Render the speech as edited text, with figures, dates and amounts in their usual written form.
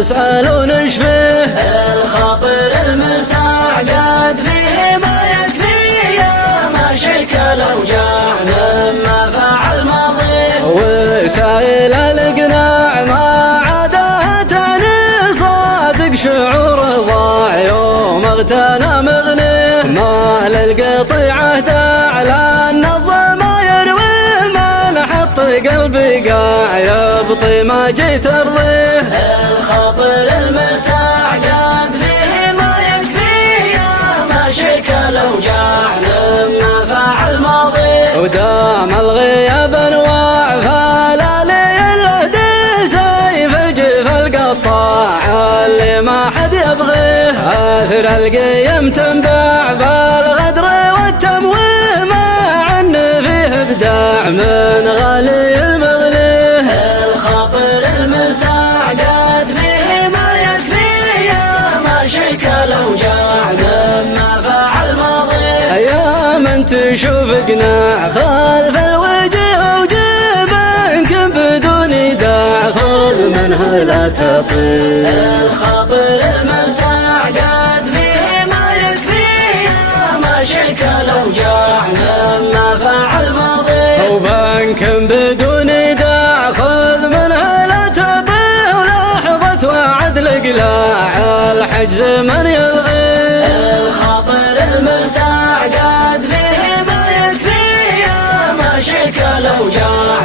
تسأل نشفيه. الخاطر المرتاع قد فيه ما يكفي يا ما شكى الأوجاع مما فعل ماضيه. وسائل الإقناع ما عادها تعني صادق شعوره ضاع يوم اغتنى مغنيه. ما للقطيعة داع لأن الظما يروي من حط قلبي قاع يبطي ما جيت أرضيه. الخاطر المرتاع قد فيه ما يكفي يا ما شكى الأوجاع مما فعل ماضيه. ودام الغياب انواع فلا لي الهدي سيف الجيف القطاع اللي ما حد يبغيه. اثر القيم تنباع بالغدر والتمويه مع ان فيه ابداع من غالي المغنيه. الخاطر المرتاع قد فيه ما يكفي يا ما شكى الأوجاع مما فعل ماضيه. يا من تشوف قناع خلف الوجه وجيب يمكن بدون داع خذ منه لا تطير. الخاطر المرتاع قد فيه ما يكفي يا ما شكى الأوجاع مما فعل ماضيه. وبنك بدون داع خذ منه لا تطير. ولحظة وعد الإقلاع الحجز من يلغيه. الخاطر المرتاع قد فيه ما يكفي يا ما شكى الأوجاع